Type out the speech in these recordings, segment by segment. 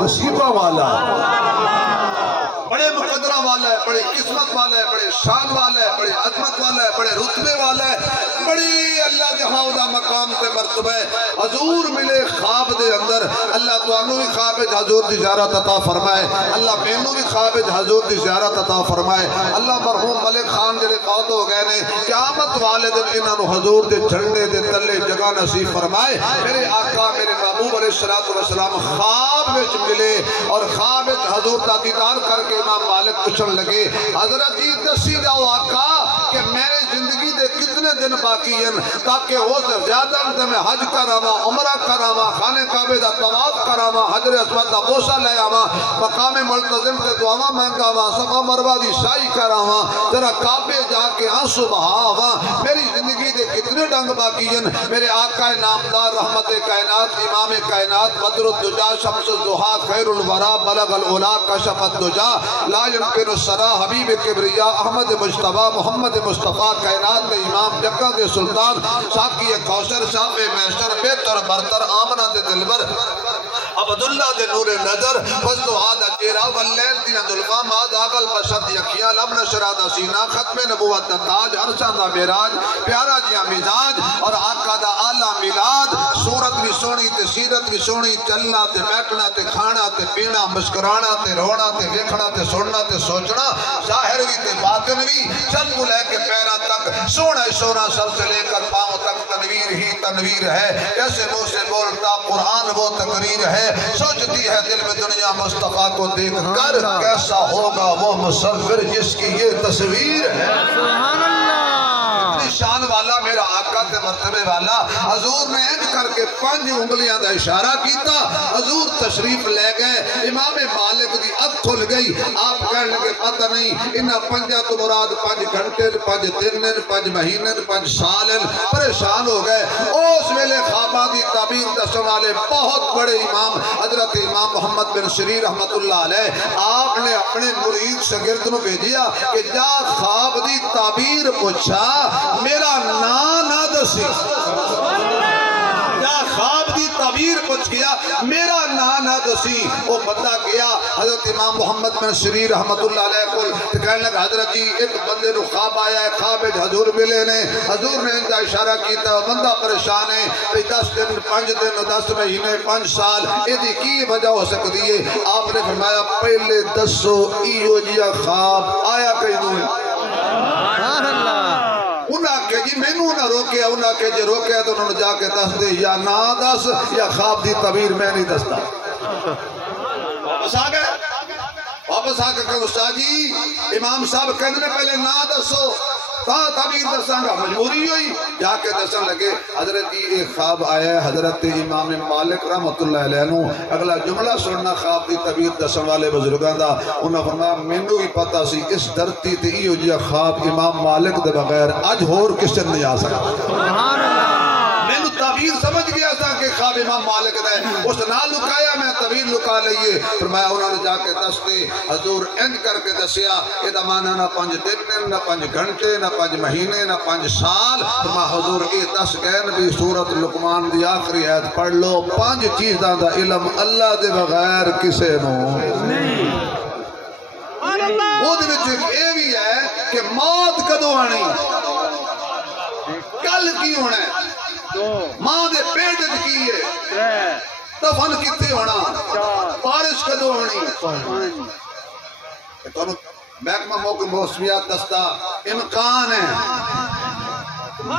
نصیبہ والا بڑے مقدرہ والا ہے، بڑی قسمت والا ہے، بڑے شان والا ہے، بڑے عظمت والا ہے، بڑے رتبے والا ہے، بڑی اللہ جہاں دا مقام تے مرتبہ ہے۔ حضور ملے خواب دے اندر، اللہ تو انہوں بھی خواب حضور دی زیارت عطا فرمائے، اللہ مینوں بھی خواب حضور دی زیارت عطا فرمائے، اللہ مرحوم ملک خان جڑے فوت ہو گئے نے قیامت والے دن انہاں نو حضور دے جھنڈے دے تلے جگہ نصیب فرمائے۔ میرے آقا میرے محبوب علیہ السلام خواب وچ ملے اور خواب وچ حضور دا دیدار کر کے امام مالک پوچھن لگے، حضرت جی دسی جاؤ آقا کہ میرے زندگی دے کتنے دن باقی ہیں تاکہ ہو سے زیادہ میں حج کراواں، عمرہ کراواں، خانہ کعبے دا طواف کراواں، حجر اسود دا بوسہ لے آواں، مقام ملتزم سے دعاواں مانگاواں، صفا مروہ دی سائی کراواں، ذرا کعبے جا کے آنسو بہاواں، میری زندگی دے کتنے ڈنگ باقی ہیں۔ میرے آقا نامدار رحمت کائنات امام کائنات بدر الدجا شمس الضحیٰ خیر الورا بلغ العلا کشف الدجا لا يمکن السرا حبیب کبریا احمد مجتبی محمد مصطفیٰ کائنات دے امام جگہ دے سلطان ساقی کوثر شاف محشر بہتر برتر آمنہ دے دلبر عبداللہ دے نور نظر فضل آدھا چیرہ واللیل دین دلقام آدھ آگل بشد یکیاں لمن شرادہ سینہ ختم نبوت دا تاج عرشان دا میراج پیارا جیا مزاج اور آقا دا آلہ میلاد صورت بھی سونی تے سیرت بھی سونی چلنا تے بیٹھنا تے کھانا تے پینا مسکرانا تے رونا تے دیکھنا تے سننا تے سوچنا ظاہر بھی تے باطن بھی چل کو لے کے پیرا تک سونا سونا سر سے لے کر پاؤں تک تنویر ہی تنویر ہے، جیسے منہ سے بولتا قرآن وہ تقریر ہے، سوچتی ہے دل میں دنیا مصطفیٰ کو دیکھ کر کیسا ہوگا وہ مصور جس کی یہ تصویر ہے۔ سبحان اللہ، اتنی شان والا میرا آقا تے مرتبے والا حضور نے انج کر کے 5 انگلیاں دا اشارہ کیتا، حضور تشریف لے گئے، امام مالک دی اکھ کھل گئی، آپ کہنے لگے پتہ نہیں انہاں 5 تو مراد 5 گھنٹے 5 دن 5 مہینے 5 سال پریشان ہو گئے۔ اس ویلے خواباں دی تعبیر دسن والے بہت بڑے امام حضرت امام محمد بن سری رحمت اللہ علیہ آپ نے اپنے مرید شاگرد نو بھیجیا کہ جا خواب دی تعبیر پوچھا میرا نا نہ دسی، جا خواب دی تعبیر پوچھ گیا میرا نا نہ دسی۔ وہ بندہ گیا حضرت امام محمد بن سری رحمت اللہ علیہ کو کہنے لگا حضرت جی ایک بندے نو خواب آیا ہے، خواب حضور ملے نے، حضور نے ان کا اشارہ کیتا بندہ پریشان ہے 10 دن 5 دن 10 مہینے 5 سال یہ کی وجہ ہو سکتی ہے؟ آپ نے فرمایا پہلے دسو ایو جیا خواب آیا کہیں نوے؟ انہاں کہ جی میں نہ روکیا، انہاں کہ جی روکیا تو انہوں نے جا کے دس دے یا نہ دس یا خواب دی تعبیر میں نہیں دستا۔ واپس آ کے استاد جی امام صاحب کہنے پہلے نہ دسو تعبیر دساں گا، مجبوری ہوئی جا کے دسن لگے حضرت جی ایک خواب آیا ہے حضرت امام مالک رحمت اللہ علیہ نو اگلا جملہ سننا خواب دی تعبیر دسن والے بزرگاں دا، انہاں فرمایا مینوں بھی پتہ سی اس دھرتی تے ایہو جہا خواب امام مالک دے بغیر اج ہور کسے نہیں آ سکتا۔ سبحان اللہ، مینوں تعبیر سمجھ گیا تھا کہ خواب امام مالک دا ہے، اس نہ لکایا میں تعبیر لکا لئیے۔ فرمایا انہوں نے جا کے دس دے، حضور انج کر کے دسیا یہ دا معنی نہ 5 دن نہ 5 گھنٹے نہ 5 مہینے نہ 5 سال۔ فرمایا حضور یہ دس گئے نبی سورت لقمان دی آخری آیت پڑھ لو 5 چیزاں دا علم اللہ دے بغیر کسے نو نہیں۔ وہ دے وچ یہ بھی ہے کہ موت کدو آنی، کل کی ہونا ہے، ماں دے پیٹ کی ہے، دفن کتے ہونا، بارش کدو ہونی، محکمہ موسمیات دستا امکان ہے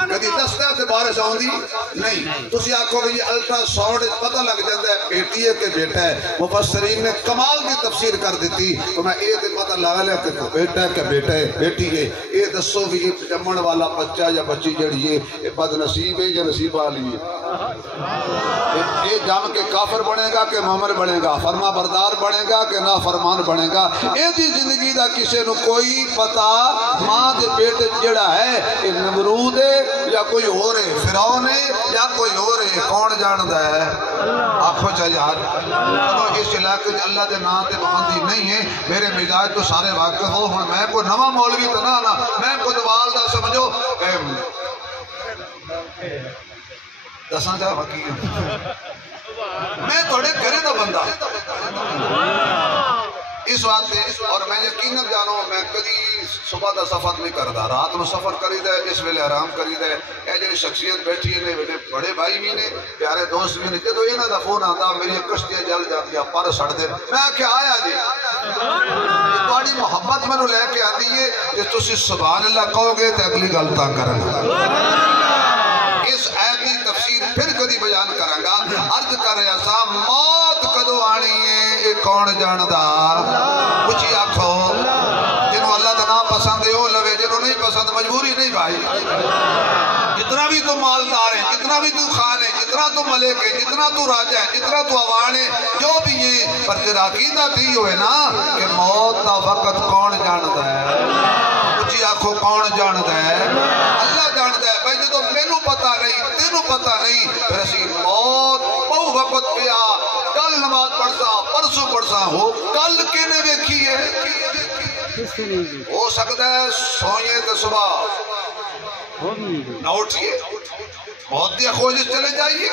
کدی دستا ہے کہ بارش آؤں دی نہیں۔ تسی آنکھو کہ یہ الٹرا ساؤنڈ پتہ لگ جاتا ہے بیٹی ہے کہ بیٹا ہے، مفسرین نے کمال کی تفسیر کر دیتی تو میں یہ پتہ لگا لیا کہ بیٹا ہے کہ بیٹا ہے بیٹی ہے، یہ دسو بھی یہ جمن والا بچہ یا بچی جڑی ہے یہ بد نصیب ہے یا نصیب والی ہے، یہ جم کے کافر بنے گا کہ مومن بنے گا، فرما بردار بنے گا کہ نافرمان بنے گا، یہ دی زندگی دا کسے نو کوئی پتہ۔ ماں دے پیٹ جڑا ہے یہ نمرود ہے یا کوئی اور ہے، فرعون ہے یا کوئی اور ہے، کون جاندہ ہے؟ آنکھوں چاہیے یار اس علاقے اللہ دے نام تے پابندی نہیں ہے، میرے مزاج تو سارے واقف ہو، ہن میں کوئی نواں مولوی تو نہ میں کوئی والدہ سمجھو دساں چاہ حقیقت میں تھوڑے گھرے دا بندہ اس واسطے، اور میں یقیناً جانو میں کدی صبح دا سفر نہیں کردا، رات نو سفر کری دے، اس ویلے آرام کری دے۔ اے جڑی شخصیت بیٹھی نے میرے بڑے بھائی بھی نے، پیارے دوست بھی نے، جدو انہاں دا فون آتا میری کشتیاں جل جاندیاں، پر سڑ دے، میں کہ آیا جی تہاڈی محبت مینوں لے کے آندی ہے کہ تسی سبحان اللہ کہو گے تے اگلی گل تا کرن۔ اس آیت کی تفسیر پھر کدی بیان کروں گا۔ عرض کر رہا سا موت کدو آنی ہے یہ کون جاندا؟ اچھی آکھو جنہوں اللہ کا نام پسند ہے وہ لوے، جنہوں نہیں پسند مجبوری نہیں بھائی۔ جتنا بھی تو مالدار ہے، جتنا بھی تو خان ہے، جتنا تو ملک ہے، جتنا تو راجہ ہے، جتنا تو عوان ہے، جو بھی ہے، پر تیرا عقیدہ تھی ہوئے نا کہ موت دا وقت کون جاندا ہے؟ اچھی آنکھوں کون جاندا ہے؟ اللہ جاندا ہے۔ بھائی جدو مینوں پتہ نہیں، تینوں پتہ نہیں، پھر اسی موت بہو وقت پیا، کل نماز پڑھتا، پرسوں پڑھتا ہو، کل کینے دیکھی ہے؟ ہو سکتا ہے سوئیں تو صبح نہ اٹھئے، موت دیا خوشش چلے جائیے۔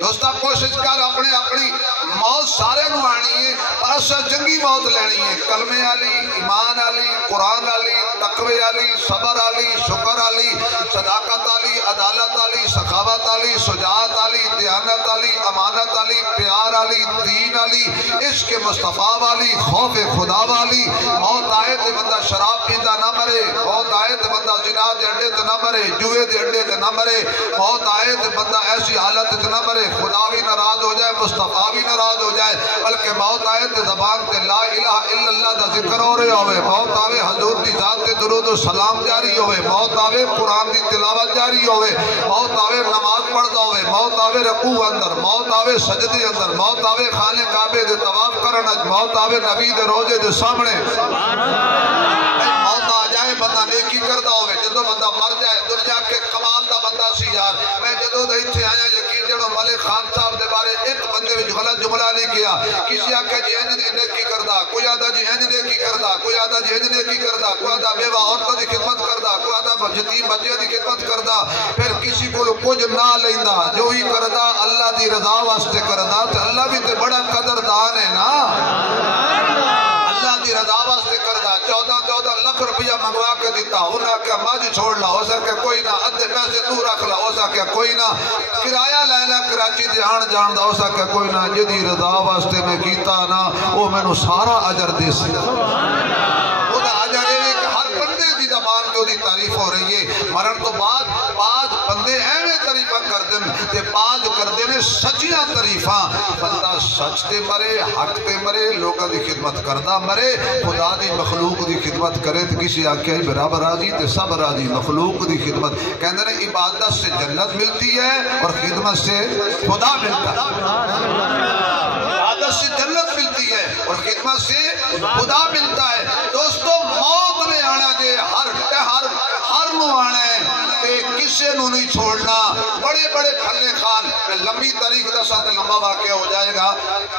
دوستا کوشش کر اپنی موت سارے نو آنی ہے، پر اسا جنگی موت لینی ہے، کلمے والی، ایمان والی، قرآن والی، تقوی والی، صبر والی، شکر والی، صداقت والی، عدالت والی، سخاوت والی، شجاعت والی، دیانت والی، امانت والی، پیار والی، دین والی، عشق مصطفیٰ والی، خوف خدا والی۔ موت آئے تے بندہ شراب پیندا نہ مرے، موت آئے تے بندہ زنا دے اڈے تے نہ مرے، جوئے دے اڈے تے نہ مرے، موت آئے تے بندہ ایسی حالت تے نہ مرے خدا بھی ناراض ہو جائے، مصطفیٰ بھی ناراض ہو جائے، بلکہ موت آئے تے زبان تے لا الہ الا اللہ دا ذکر ہو رہے ہوئے، موت آوے حضور دی ذات تے درود و سلام جاری ہوئے، موت آوے قرآن دی تلاوت جاری ہوئے، موت آوے نماز پڑھدا ہوئے، موت آوے رکوع اندر، موت آوے سجدے اندر، موت آوے خانے کعبے دے طواف کرن، موت آوے نبی دے روضے دے سامنے، موت آ جائے بندہ نیکی کردہ ہوئے، جدو بندہ مر جائے دنیا کے کمال دا بندہ سی یار۔ میں جدو دا اتھے آیا یقین جڑو ملک خان صاحب دے بارے ایک بندے میں غلط جملہ نہیں کیا، کسی آکھا جی انج نیکی کردہ، کوئی آدھا جی انج نیکی کردہ، کوئی آدھا جی انج نیکی کردہ، کوئی آدھا بیوہ عورتہ دی خدمت کردہ، کوئی آدھا یتیم بچے دی خدمت کردہ، پھر کسی کو کچھ نہ لیندہ، جو ہی کردہ اللہ دی رضا واسطے کردہ، تو اللہ بھی تے بڑا قدردان ہے نا، اللہ دی رضا واسطے کردہ، 14 لاکھ روپیہ منگوا کے دیتا، انہاں کہا ماجی چھوڑ لا، ہو سکے کوئی نہ، ادھے پیسے تو رکھ لا، ہو سکے کوئی نہ، کرایہ لینا کراچی دھیان جان دا، ہو سکے کوئی نہ، جدی رضا واسطے میں کیتا نا، وہ میں نو سارا عجر دے سی۔ وہ دا عجر ہے کہ ہر بندے دی زبان تو دی تعریف ہو رہی ہے، مرن تو بعد بندے ایویں تعریفاں کر دیں تے بعد کر دینے سچیاں تعریفاں، بندہ سچ تے مرے، حق تے مرے، لوگاں دی خدمت کردہ مرے، خدا دی مخلوق دی خدمت کرے تو کسی آکھیا ہی برابر راضی تے سب راضی، مخلوق دی خدمت کہندے نے عبادت سے جنت ملتی ہے اور خدمت سے خدا ملتا ہے، عبادت سے جنت ملتی ہے اور خدمت سے خدا ملتا ہے۔ دوستو موت نے آنا جے ہر نو آنا ہے تے کسے نو نہیں چھوڑنا، بڑے بڑے کھلے خان، میں لمبی تاریخ دا ساتھ لمبا واقعہ ہو جائے گا،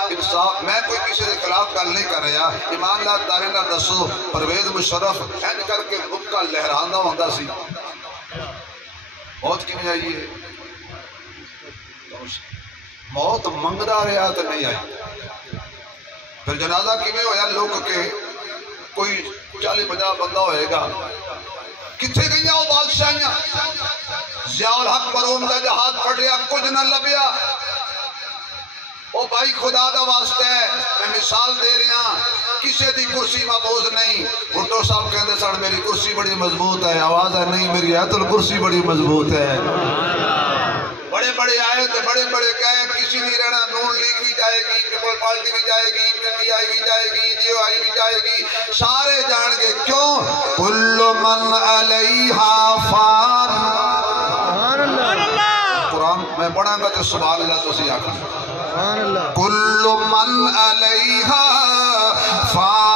انصاف میں کوئی کسی کے خلاف گل نہیں کر رہا، ایمان اللہ تارے نہ دسو پرویز مشرف این کر کے مکہ لہراندہ ہوندہ سی، موت کیوں آئی ہے؟ موت منگدہ رہا تو نہیں آئی، پھر جنازہ کیوں ہویا لوگ کے کوئی 40-50 بندہ ہوئے گا، کتھے گئیاں وہ بادشاہیاں، ضیاء الحق پروم دا جہاد پڑھیا کچھ نہ لبیا، او بھائی خدا دا واسطہ ہے، میں مثال دے رہا، کسے دی کرسی محفوظ نہیں، بھٹو صاحب کہندے سن میری کرسی بڑی مضبوط ہے، آواز ہے نہیں میری آیت الکرسی بڑی مضبوط ہے، بڑے بڑے آئے تھے، بڑے بڑے کہے کسی نہیں رہنا، نون لیگ بھی جائے گی، پیپل پارٹی بھی جائے گی، پی ٹی آئی بھی جائے گی، جی او آئی بھی جائے گی، سارے جان گے کیوں؟ کل من علیہا فان، قرآن میں پڑھاں گا تو سبحان اللہ تو سی آکھا، کل من علیہا فان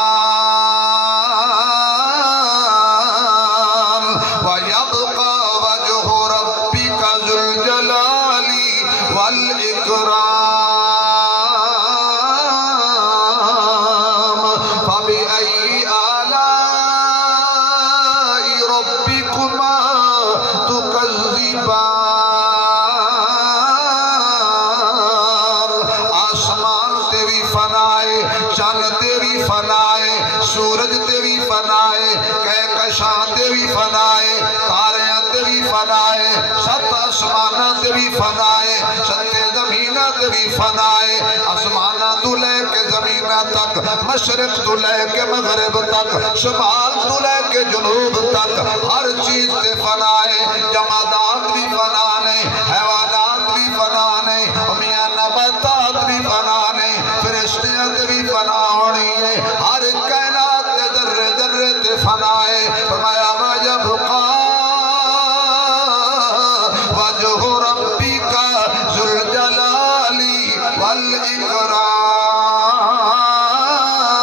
وَيَبْقَى وَجْهُ رَبِّكَ ذُو الْجَلَالِ وَالْإِكْرَامِ فَبِأَيِّ آلَاءِ رَبِّكُمَا تُكَذِّبَانِ چند تے بھی فنائے سورج تے بھی فنائے کہکشاں تے بھی فنائے تاریاں تے بھی فنائے ست آسمانہ تے بھی فنائے ست زمینہ تے بھی فنائے آسمانہ تو لے کے زمینہ تک مشرق تو لے کے مغرب تک شمال تو لے کے جنوب تک ہر چیز تے فنائے جمادات بھی فنانے حیوانات بھی فنانے میاں نباتات بھی فنانے فرشتیاں تے بھی فنا ہونی ہے ہر کائنات تے ذرے ذرے تے فنائے فرمایا وَيَبْقَى وَجْهُ رَبِّكَ ذُو الْجَلَالِ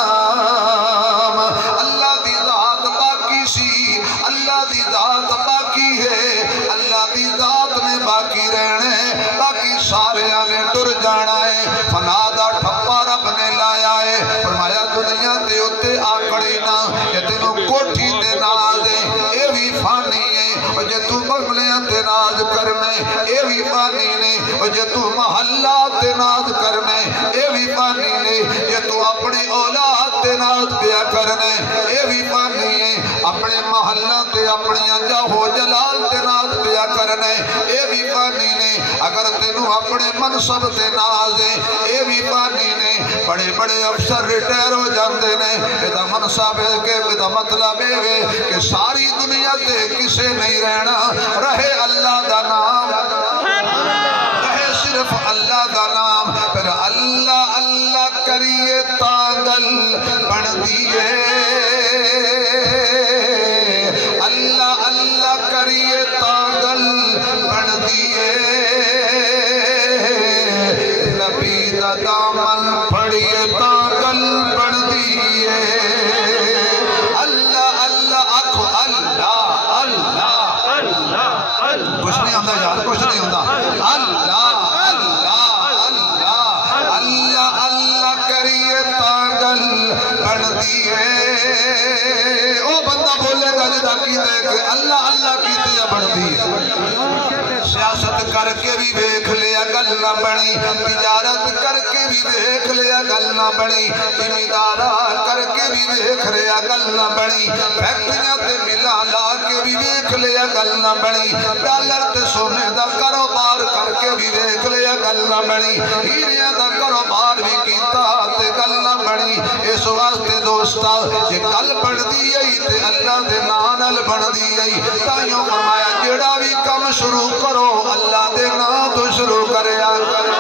وَالْإِكْرَامِ اللہ دی ذات باقی سی اللہ دی ذات باقی ہے اللہ دی ذات نے باقی رہنے باقی سارے نے ٹر جانا ہے فنا دا ٹھپا رب نے لایا ہے فرمایا دنیا تے اتے آکڑی نا یہ تینوں کوٹھی تے ناز ہے اے بھی فانی ہے اور جے تو بغلیاں تے ناز کرنے اے بھی فانی نے اور جے تو محلہ تے ناز کرنے اے بھی فانی نے جے تو اپنی اولاد تے ناز پیا کرنے اے بھی فانی ہے اپنے محلہ تے اپنی جاہو جلال تے ناز پیا کرنے اے بھی فانی نے اگر تینوں اپنے منصب تے ناز ہے اے بھی فانی نے بڑے بڑے افسر ریٹائر ہو جاندے نے ادا منصب ہے کہ ادا مطلب ہے کہ ساری دنیا تے کسے نہیں رہنا رہے اللہ دا نام رہے صرف اللہ دا نام پھر اللہ اللہ کریے تانگل بن دیئے اللہ اللہ کریے تانگل بن دیئے نبی دا دامن پھڑیے تانگل بن دیئے اللہ اللہ آکھو اللہ اللہ اللہ کچھ نہیں ہوتا یار کچھ نہیں ہوتا اللہ اللہ اللہ اللہ اللہ کریے تانگل بن دیئے او بندہ بولے گا جدا کیتے کہ اللہ اللہ کیتے بن دیئے سیاست کر کے بھی دیکھ لیا گل نہ بنی تجارت کر کے بھی دیکھ لیا گل نہ بنی زمیندارا کر کے بھی دیکھ لیا گل نہ بنی فیکٹریاں تے ملا لا کے بھی دیکھ لیا گل نہ بنی ڈالر تے سونے دا کاروبار کر کے بھی دیکھ لیا گل نہ بنی ہیریاں دا کاروبار بھی کیتا تے گل نہ بنی اس واسطے دوستا یہ گل بن دی ای تے اللہ دے نال بن دی ای تائیوں فرمایا جڑا بھی کم شروع کرو اللہ دے نام تو شروع کریا کرو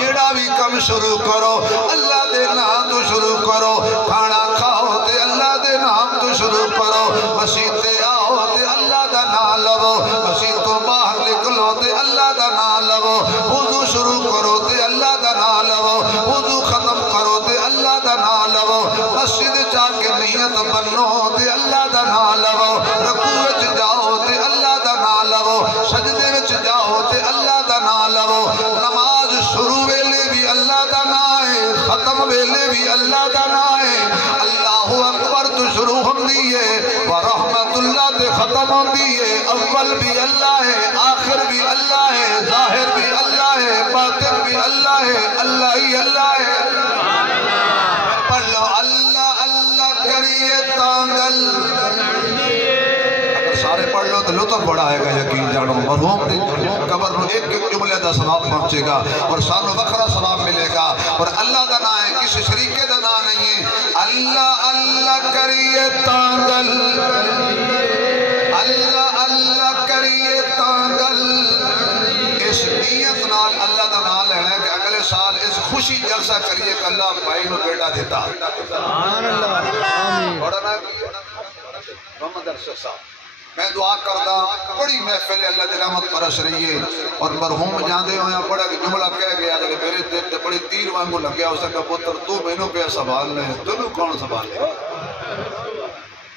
جڑا بھی کم شروع کرو اللہ دے نام تو شروع کرو کھانا کھاؤ تے اللہ دے نام تو شروع کرو مسجد تے آؤ تے اللہ دا نام لو مسجد تو باہر نکلو تے اللہ دا نام لو وضو شروع کرو تے اللہ دا نام لو وضو ختم کرو تے اللہ دا نام لو مسجد جا کے نیت بنو تے اللہ دا نام لو رکوع وچ جاؤ تے اللہ دا نام لو سجدے وچ جاؤ تے اللہ دا نام لو نماز شروع ویلے بھی اللہ دا نام ہے ختم ویلے بھی اللہ دا نام ہے اللہ اکبر تو شروع ہوندی ہے ورحمت اللہ تے ختم ہوندی ہے اول بھی اللہ ہے آخر بھی اللہ ہے ظاہر بھی اللہ ہے باطن بھی اللہ ہے اللہ ہی اللہ ہے پڑھ لو اللہ اللہ کریے تانگل سارے پڑھ لو تو لطف بڑا آئے گا یقین جانو مرحوم دی قبر میں ایک ایک جملے دا ثواب پہنچے گا اور سانو وکھرا ثواب ملے گا اور اللہ دا نام ہے کسی شریکے دا نام نہیں ہے اللہ اللہ کریے تانگل اللہ اللہ کریے تانگل اس نیت نال اللہ دا نام لینا ہے کہ اگلے سال اس خوشی جلسہ کریے کہ اللہ بھائی نو بیٹا دیتا سبحان اللہ بڑا نام محمد ارشد صاحب میں دعا کردہ بڑی محفل اللہ دی رحمت برس رہی ہے اور مرحوم جاندے ہویا بڑا جملہ کہہ گیا کہ میرے دل تے بڑی تیر وانگو لگ گیا اسے کہ پتر تو مینوں پہ سنبھال لے تینوں کون سنبھال لے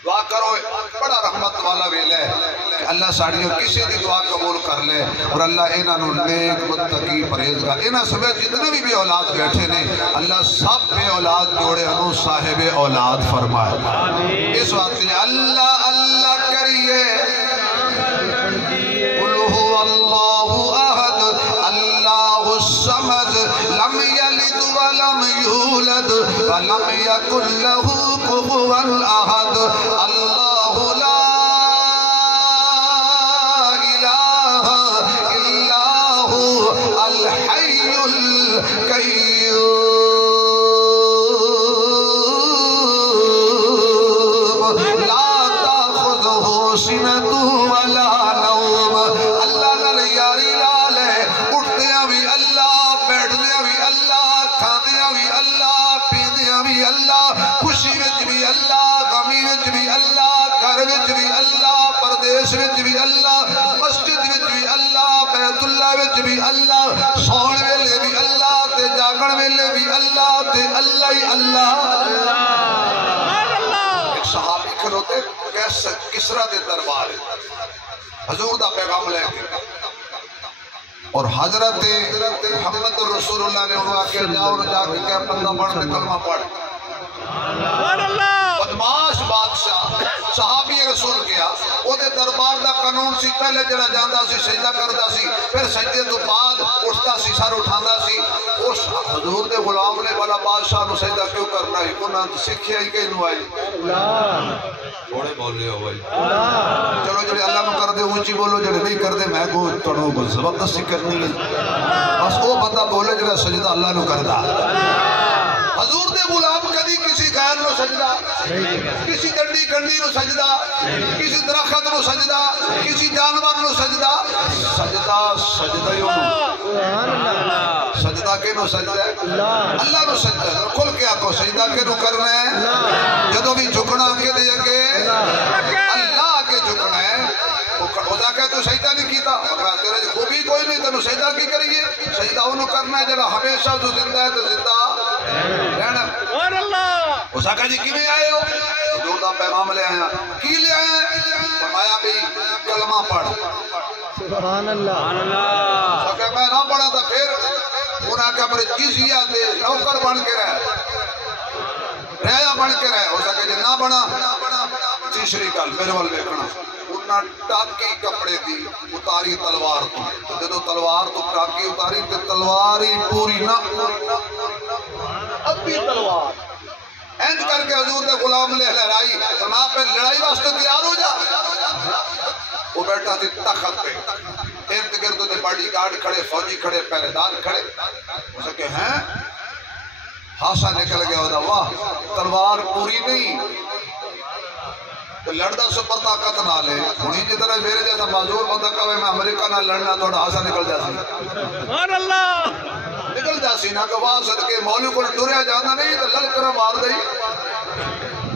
دعا کرو بڑا رحمت والا ویل ہے کہ اللہ ساڑیوں کسی دی دعا قبول کر لے اور اللہ انہاں نو نیک متقی پرہیزگار انہاں سمیت جتنے بھی اولاد بیٹھے نے اللہ سب پہ اولاد جوڑے انہوں صاحب اولاد فرمائے اس وقت اللہ اللہ کریے قل هو اللہ احد اللہ الصمد لم یلد ولم يولد ولم يكن له كفوا أحد الله لا إله إلا هو الحي القيوم لا تأخذه سنة ولا نوم اللہ نال یاری لا لے اٹھدیاں بھی اللہ بیٹھدیاں بھی اللہ کھاندیاں بھی اللہ پیندیاں بھی اللہ خوشی وچ بھی اللہ غمی وچ بھی اللہ گھر وچ بھی اللہ پردیس وچ بھی اللہ مسجد وچ بھی اللہ بیت اللہ وچ بھی اللہ سون ویلے بھی اللہ تے جاگن ویلے بھی اللہ تے اللہ ہی اللہ ایک صحابی کھلوتے کسرا دے دربار حضور دا پیغام لے کے اور حضرت محمد رسول اللہ نے انہوں آکے جاؤ جا کے کیا بندہ پڑھ دے کلمہ پڑھ بدماش بادشاہ صحابی رسول کیا وہ دے دربار دا قانون سی پہلے جڑا جاندہ سی سجدہ کردہ سی پھر سجدے تو بعد اٹھتا سی سر اٹھاندہ سی اس حضور دے غلام نے والا بادشاہ نو سجدہ کیوں کرنا ہے انہاں سکھی آئی کہ انہوں آئی تھوڑے بولے ہو بھائی چلو جڑے اللہ نو کر دے اونچی بولو جڑے نہیں کر دے میں کو توڑو بس زبردستی کرنی ہے بس وہ بندہ بولے جڑا سجدہ اللہ نو کر دا حضور دے غلام کدی کسی غیر نو سجدہ کسی ڈنڈی کنڈی نو سجدہ کسی درخت نو سجدہ کسی جانور نو سجدہ سجدہ سجدہ سجدہ کے نو سجدہ اللہ نو سجدہ کھل کے آکو سجدہ کے نو کرنا ہے جدو بھی جھکنا کے دے کے اللہ کے جھکنا ہے خدا کہ تو سجدہ نہیں کیتا تیرے خوبی کوئی نہیں تنو سجدہ کی کریے سجدہ انہوں کرنا ہے جڑا ہمیشہ جو زندہ ہے تو زندہ رہنا اس آقا جی کی میں آئے ہو حضور دا پیغام لے آیا کی لے آیا فرمایا بھی کلمہ پڑھ سبحان اللہ کہ میں نہ پڑھا تھا پھر انہاں کہ پر جزیہ دے نوکر بن کے رہے رہیا بن کے رہے ہو سکے جی نہ بنا تیسری کل میرے وال بیکھنا انہاں ٹاکی کپڑے دی اتاری تلوار تو جدو تلوار تو ٹاکی اتاری تے تلوار ہی پوری نہ ابھی تلوار اینج کر کے حضور دے غلام لے لڑائی سنا پہ لڑائی واسطے تیار ہو جا وہ بیٹھا تھی تخت پہ ارد گرد دے باڈی گارڈ کھڑے فوجی کھڑے پہرے دار کھڑے وہ سکے ہیں ہاسا نکل گیا ہوتا واہ تلوار پوری نہیں تو لڑدا سپر طاقت نہ لے انہی جتنا میرے جیسا معذور بندہ کہے میں امریکہ نہ لڑنا تھوڑا ہاسا نکل جاسی سبحان اللہ نکل جاسی نہ کہ واہ صدقے مولوی کو ٹوریا جانا نہیں تو لڑ کر مار دئی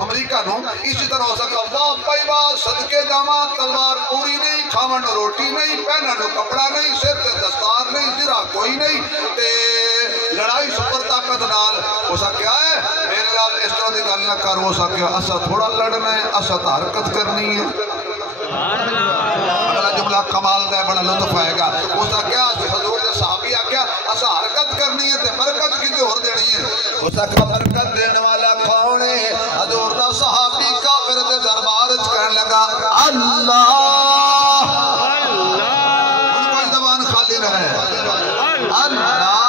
امریکہ نو اسی طرح ہو سکا واہ پائی واہ صدقے جاما تلوار پوری نہیں کھاون روٹی نہیں پہنا نو کپڑا نہیں سر تے دستار نہیں زرا کوئی نہیں تے لڑائی سپر طاقت نال ہو سکیا ہے میرے نال اس طرح دی گل نہ کر ہو سکیا اسا تھوڑا لڑنا ہے اسا حرکت کرنی ہے اگلا جملہ کمال دا ہے بڑا لطف آئے گا ہو سکیا حضور نے صحابی آکیا اسا حرکت کرنی ہے تے برکت کی تے اور دینی ہے ہو سکا برکت دین والا کون ہے حضور دا صحابی کافر دے دربار وچ کہن لگا اللہ ان کو زبان خالی رہے اللہ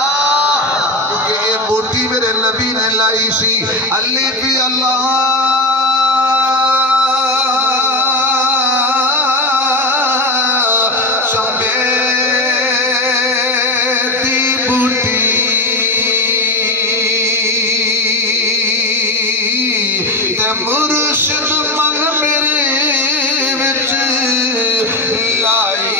بوٹی میرے نبی نے لائی سی علی بھی اللہ شمبیتی بوٹی تے مرشد من میرے وچ لائی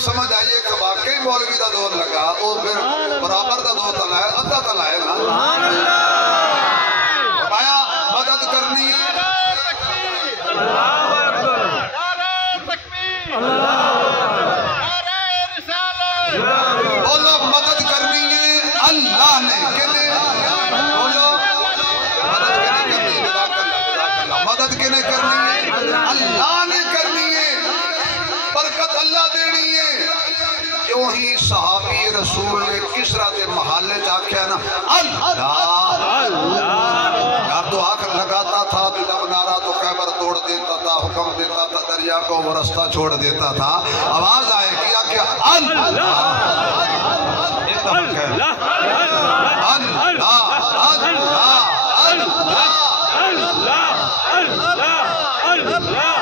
سمجھ آئیے کہ واقعی مولوی دا دور لگا اور پھر برابر دا دور تلائے ادھا تلائے نا فرمایا مدد کرنی ہے بولو مدد کرنی ہے اللہ نے کہنے بولو مدد کہنے کرنی ہے اللہ نے کرنی ہے برکت اللہ دینی ہے کیوں ہی صحابی رسول نے کسرا دے محلے جاکیا نا اللہ یار تو آنکھ لگاتا تھا تو جب نارا تو خیبر توڑ دیتا تھا حکم دیتا تھا دریا کو وہ رستہ چھوڑ دیتا تھا آواز آئے کیا کیا اللہ ایک دفعہ کہہ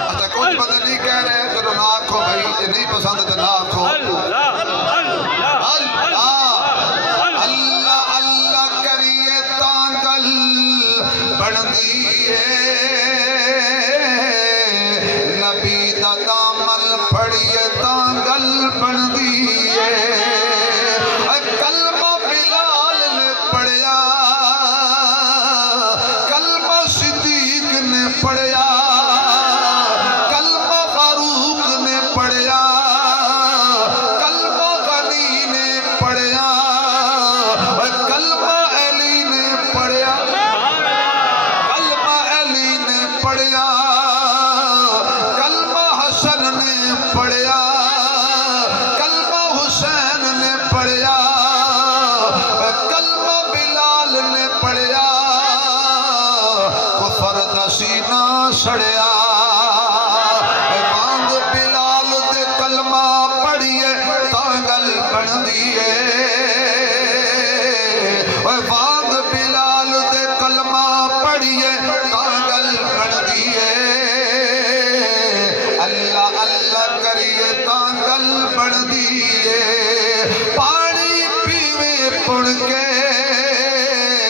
اچھا کچھ بدل نہیں کہہ رہے چلو نہ آنکھو بھائی یہ نہیں پسند تو نہ آنکھو اللہ اللہ کریے تانگل بڑھ دیئے نبی دا دامن پڑھیے تانگل بڑھ دیئے کلمہ بلال نے پڑھیا کلمہ صدیق نے پڑھیا سڑیا بانگ بلال دے کلمہ پڑھیے تانگل بن دیئے بانگ بلال دے کلمہ پڑھیے تانگل بن دیئے اللہ اللہ کریے تانگل بن دیئے پانی پیوے پڑ کے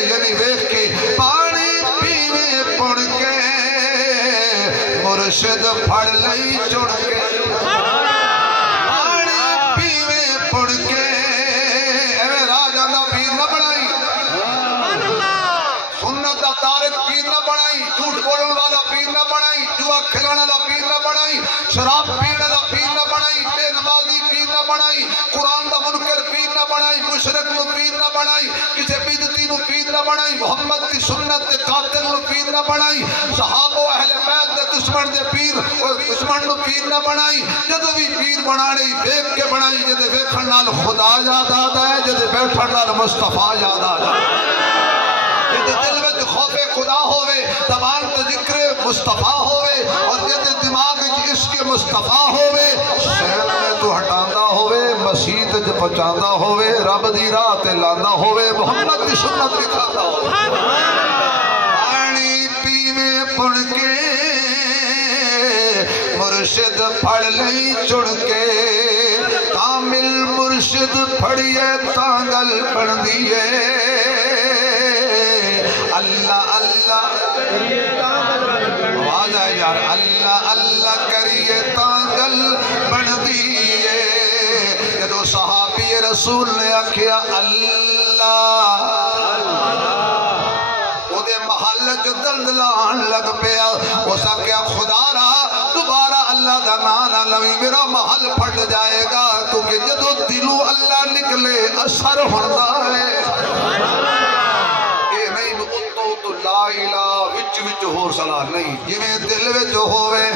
یعنی ویکھ کے پانی پیوے پڑ کے مرشد پھڑ لئی چڑ کے پانی پیوے پڑ کے ایوے راجہ نہ پیر نہ بڑھائی سنت دا تارک پیر نہ بڑھائی جھوٹ بولن والا پیر نہ بڑھائی جوا کھلانا والا پیر نہ بڑھائی شراب پینے والا پیر نہ بڑھائی بے نمازی پیر نہ بڑھائی قرآن دا منکر پیر نہ بڑھائی مشرک نو پیر نہ بڑھائی کسی بدعتی نو پیر نہ بڑھائی محمد کی سنت دے قاتل نو پیر نہ بڑھائی صحابہ اہل بیت دے دشمن دے پیر اور دشمن نو پیر نہ بڑھائی جدو بھی پیر بنانے دیکھ کے بڑھائی جدے ویکھن نال خدا یاد آتا ہے جدے بیٹھن نال مصطفیٰ یاد آتا ہے جدے دل وچ خوف خدا ہوئے زبان تے ذکر مصطفیٰ ہوئے اور جدے دماغ عشق مصطفیٰ ہوئے شہر میں تو ہٹاندا ہوئے مسیح تے پہنچاندا ہوئے رب دی راہ تے لاندا ہوئے محمد دی سنت دکھاتا ہوئے پانی پیوے پڑ کے مرشد پھڑ لئی چڑ کے کامل مرشد پھڑیے تانگل پڑھ دیئے اللہ اللہ آواز آئے یار اللہ اللہ کریے تانگل بن دیئے جدو صحابی رسول نے آکھیا اللہ وہ دے محل جو دلدلان لگ پیا وہ سا کیا خدا رہا دوبارہ اللہ دا نانا لوی میرا محل پھٹ جائے گا کیونکہ جدو دلو اللہ نکلے اثر ہوتا ہے لا الہ وچ وچ ہو صلاح نہیں جویں دل وچ ہووے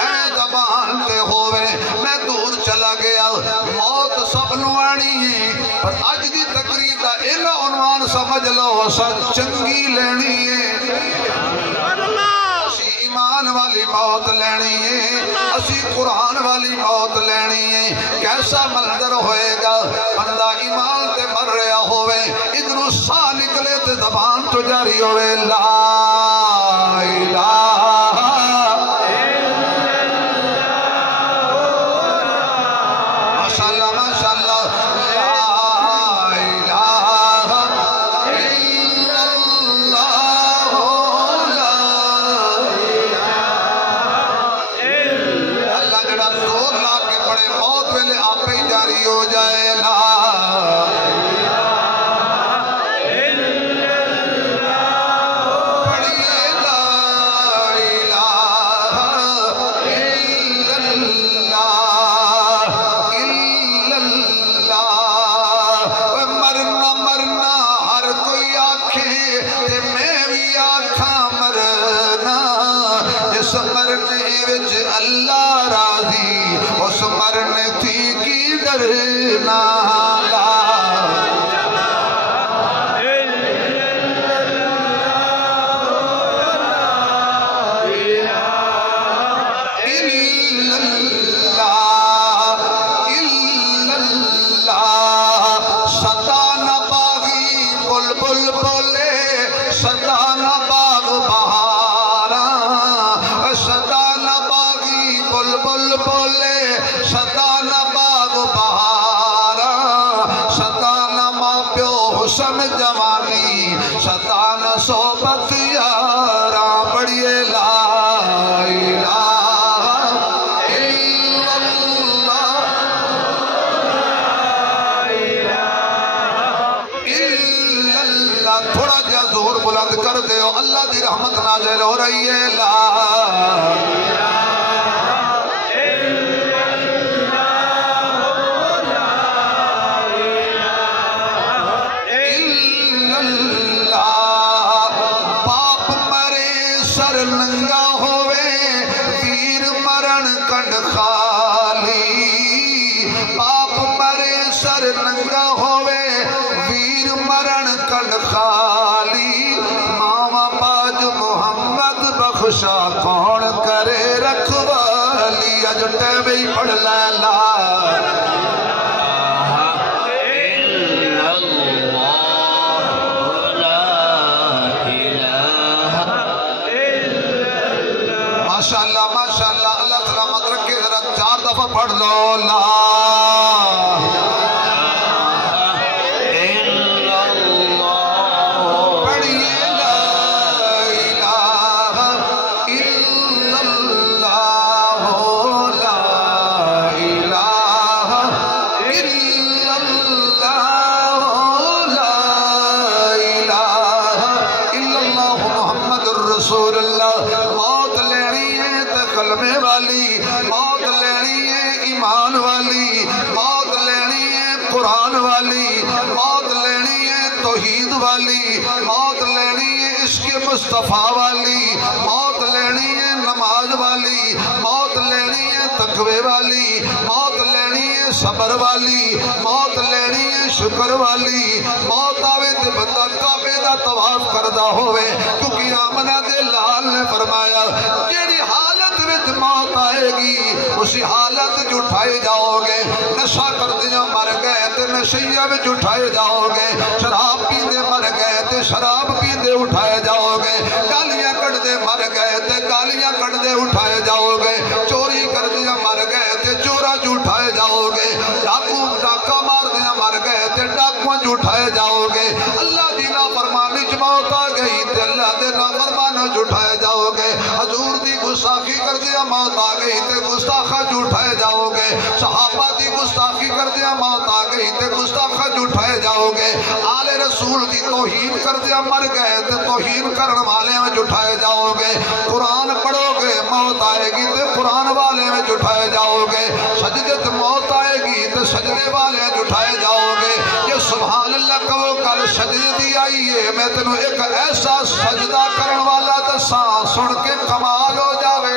اے زبان تے ہووے میں دور چلا گیا موت سب نو آنی ہے پر اج دی تقریر دا اینا عنوان سمجھ لو اسا چنگی لینی ہے اسی ایمان والی موت لینی ہے اسی قرآن والی موت لینی ہے کیسا منظر ہوئے گا بندہ ایمان تے مر رہا ہوئے ادھر سا نکلے تے زبان تو جاری ہوئے لا الہ ماشاءاللہ ماشاءاللہ لا الہ الا اللہ لا اللہ جڑا زور لا کے پڑے موت ویلے آپ ہی جاری ہو جائے لا اللہ راضی اس مرنے تھی کی ڈرنا لا جوانی شیطان صحبت یاراں پڑھیے لا الہ الا اللہ الا اللہ تھوڑا جا زور بلند کر دے ہو اللہ دی رحمت نازل ہو رہی ہے لا کون کرے رکھوالی اجٹے بھی پڑھ لا لا ماشاءاللہ ماشاءاللہ اللہ سلامت رکھے ذرا 4 دفعہ پڑھ لو لا مصطفیٰ والی موت لینی ہے نماز والی موت لینی ہے تقوی والی موت لینی ہے صبر والی موت لینی ہے شکر والی موت آوے تے بندہ کعبے دا طواف کردا ہوئے، کیونکہ آمنہ دے لال نے فرمایا جیڑی حالت وچ موت آئے گی اسی حالت جو اٹھائے جاؤ گے، نشہ کردیاں مر گئے تے نشیہ وچ اٹھائے جاؤ گے، شراب پیندے مر گئے تے شراب پیندے اٹھائے جاؤ گے، گالیاں کڑدے مر گئے تے گالیاں کڑدے اٹھائے جاؤ گے، چوری کردیاں مر گئے تے چورا جو اٹھائے جاؤ گے، ڈاکو ڈاکا مار دیاں مر گئے تے ڈاکواں جو اٹھائے جاؤ گے، اللہ دی نافرمانی چ موت آ گئی تے اللہ دے نافرمانوں چ اٹھائے جاؤ گے، حضور دی گستاخی کردیاں موت آ گئی تے گستاخاں چ اٹھائے جاؤ گے، صحابہ دی گستاخی کردیاں موت آ گئی تے گستاخاں چ اٹھائے جاؤ گے، آل رسول دی توہین کردیاں مر گئے تے توہین کرن والے وچ اٹھائے جاؤ گے، قرآن پڑھو گے موت آئے گی تے قرآن والے وچ اٹھائے جاؤ گے، سجدے تے موت آئے گی تے سجدے والے وچ اٹھائے جاؤ گے، یہ سبحان اللہ کہو کل سجدے دی آئیے میں تینوں ایک ایسا سجدہ کرن والا دساں سن کے کمال ہو جاوے،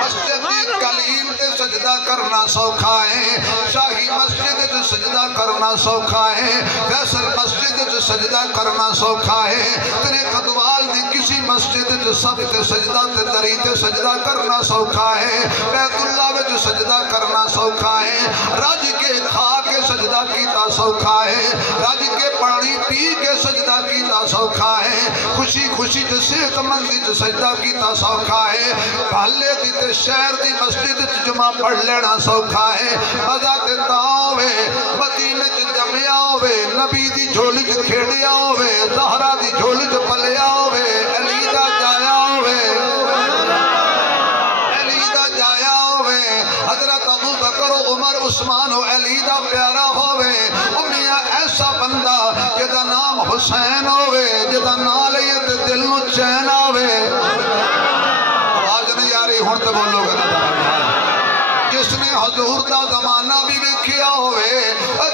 مسجد دی کلیم تے سجدہ کرنا سوکھا ہے، شاہی مسجد تے سجدہ کرنا سوکھا ہے، فیصل مسجد تے سجدہ کرنا سوکھا ہے، تیرے قدوال دی کسی مسجد تے سب تے سجدہ تے دری تے سجدہ کرنا سوکھا ہے، بیت اللہ وچ سجدہ کرنا سوکھا ہے، رج کے کھا کے سجدہ کیتا سوکھا ہے، رج کے پانی پی کے سجدہ کیتا سوکھا ہے، خوشی خوشی تے صحت مندی تے سجدہ کیتا سوکھا ہے، بھالے دی تے شہر دی مسجد تے جمعہ پڑھ لینا سوکھا ہے، مزہ تے تاں مدینے چ جمیا ہوئے، نبی دی جھولی چ کھیڑیا ہوئے، زہرا دی جھولی چ پلیا ہوئے، علی دا جایا ہوئے، علی دا جایا ہوئے، حضرت ابو بکر عمر عثمان و علی دا پیارا ہوئے، میاں ایسا بندہ جدا نام حسین ہوئے، جدا نام لئے تے دل نو چین آوے، آواز نہیں آ رہی ہون تے بولو گے جس نے حضور دا زمانہ بھی دیکھیا ہوئے،